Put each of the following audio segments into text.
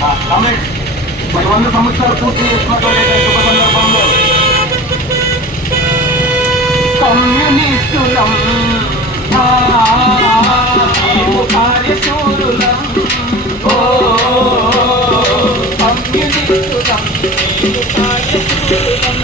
comrade మరి వంద సంవత్సరాలు పూర్తి చేస్తున్నటువంటి శుభ సందర్భంలో కమ్యూనిస్టులం కార్యశూరులం ఓ కమ్యూనిస్టులం కార్యశూరులం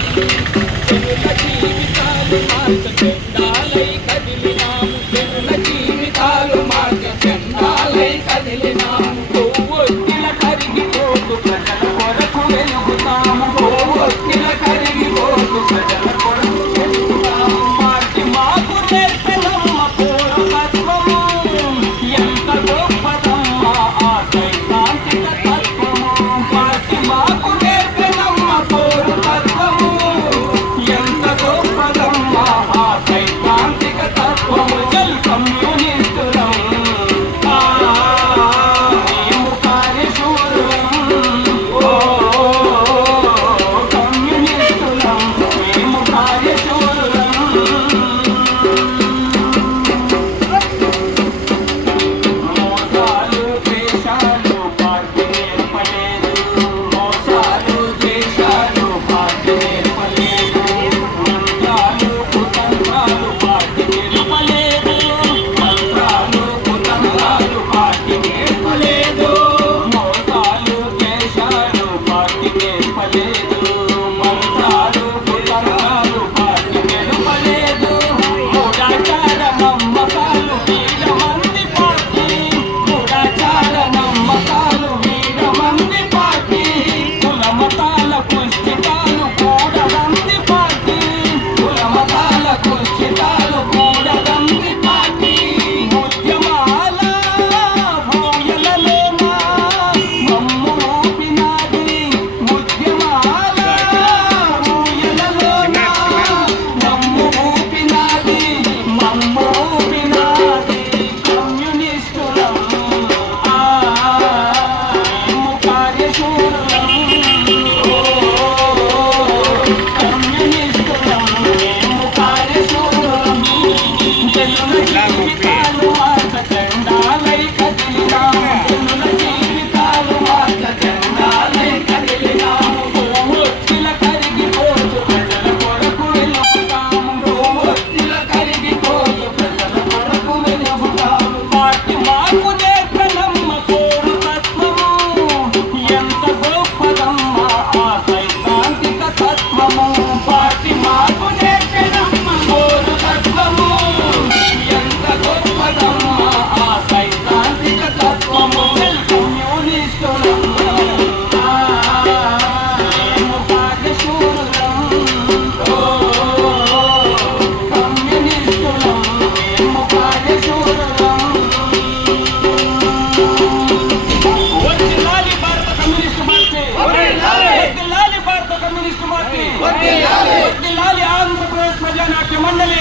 ಮಂಡಳಿ